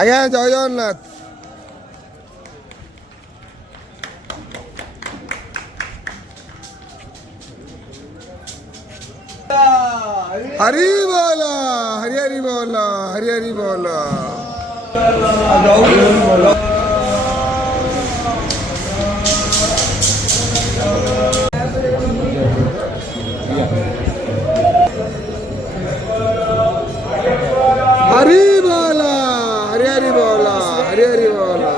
আয়া জয় জগন্নাথ। हरी बोला, हरी हरी बोला, हरी हरी बोला। हरी बोला, हरी हरी बोला, हरी हरी बोला।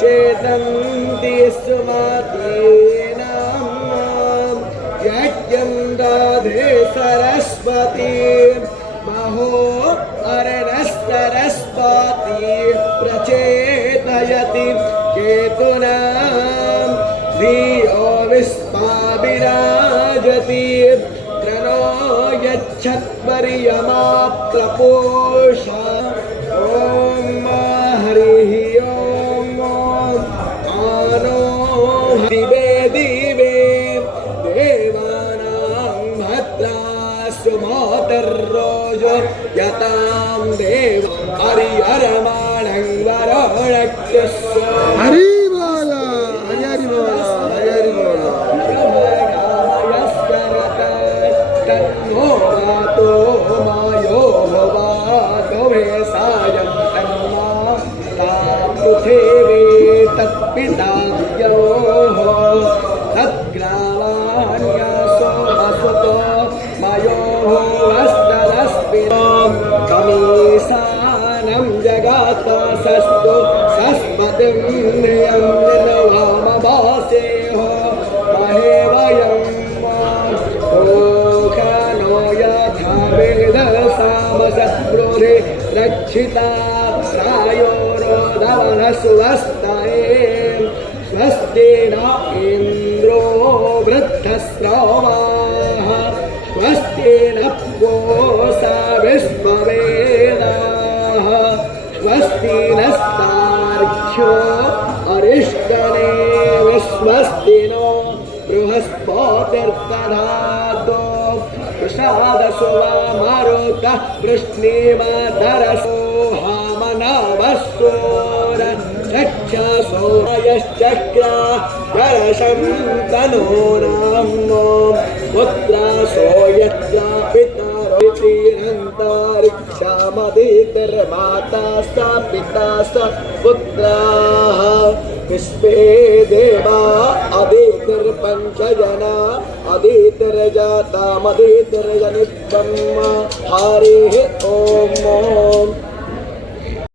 चेतन्ति सुमतीनां यज्ञं दधे सरस्वती महो अरणः-सरस्वती प्रचेतयति केतुनां धियो विश्वाविराजति प्रणो यच्छत्वर्यमा प्रपूषा। ॐ हरिः दिवे दिवे देवानां भद्रास्तु मातर्रोजो यतां देव हरिहरमाणं वरुणक्यस्य। हरि बोला, हरि हरि बोला, हरि हरि बोला। तन्नो वातो मायो वातो भेषायं तन्मा ता पृथिवी तत्पिता तद्ग्रावाण्यसो वसुतो मयो वस्तरस्मिन् कमीसानं जगतसस्तु सस्मतिं ह्रियं निर्वामभासेहो महे वयं ओखनो यथा वेदसामसक्रोधे रक्षिता प्रायो रोदवनसुवस्तये स्वस्ति न इन्द्रो वृद्धस्रवाः स्वस्ति नः पूषा विश्ववेदाः स्वस्ति नस्तार्क्ष्यो अरिष्टनेमिः स्वस्ति नो बृहस्पतिर्दधातु प्रसादसो वा मारुतः वृष्णिमधरसो हामनवस्सोर चक्षसो यश्चक्रा यरशं तनूनां पुत्रासो यत्रा पितरो श्रीरन्तरिक्षामदितिर्माता स पिता स पुत्राः विश्वे देवा अदितिर्पञ्चजना अदितिर्जातामदितिर्जनित्वं हरिः ॐ।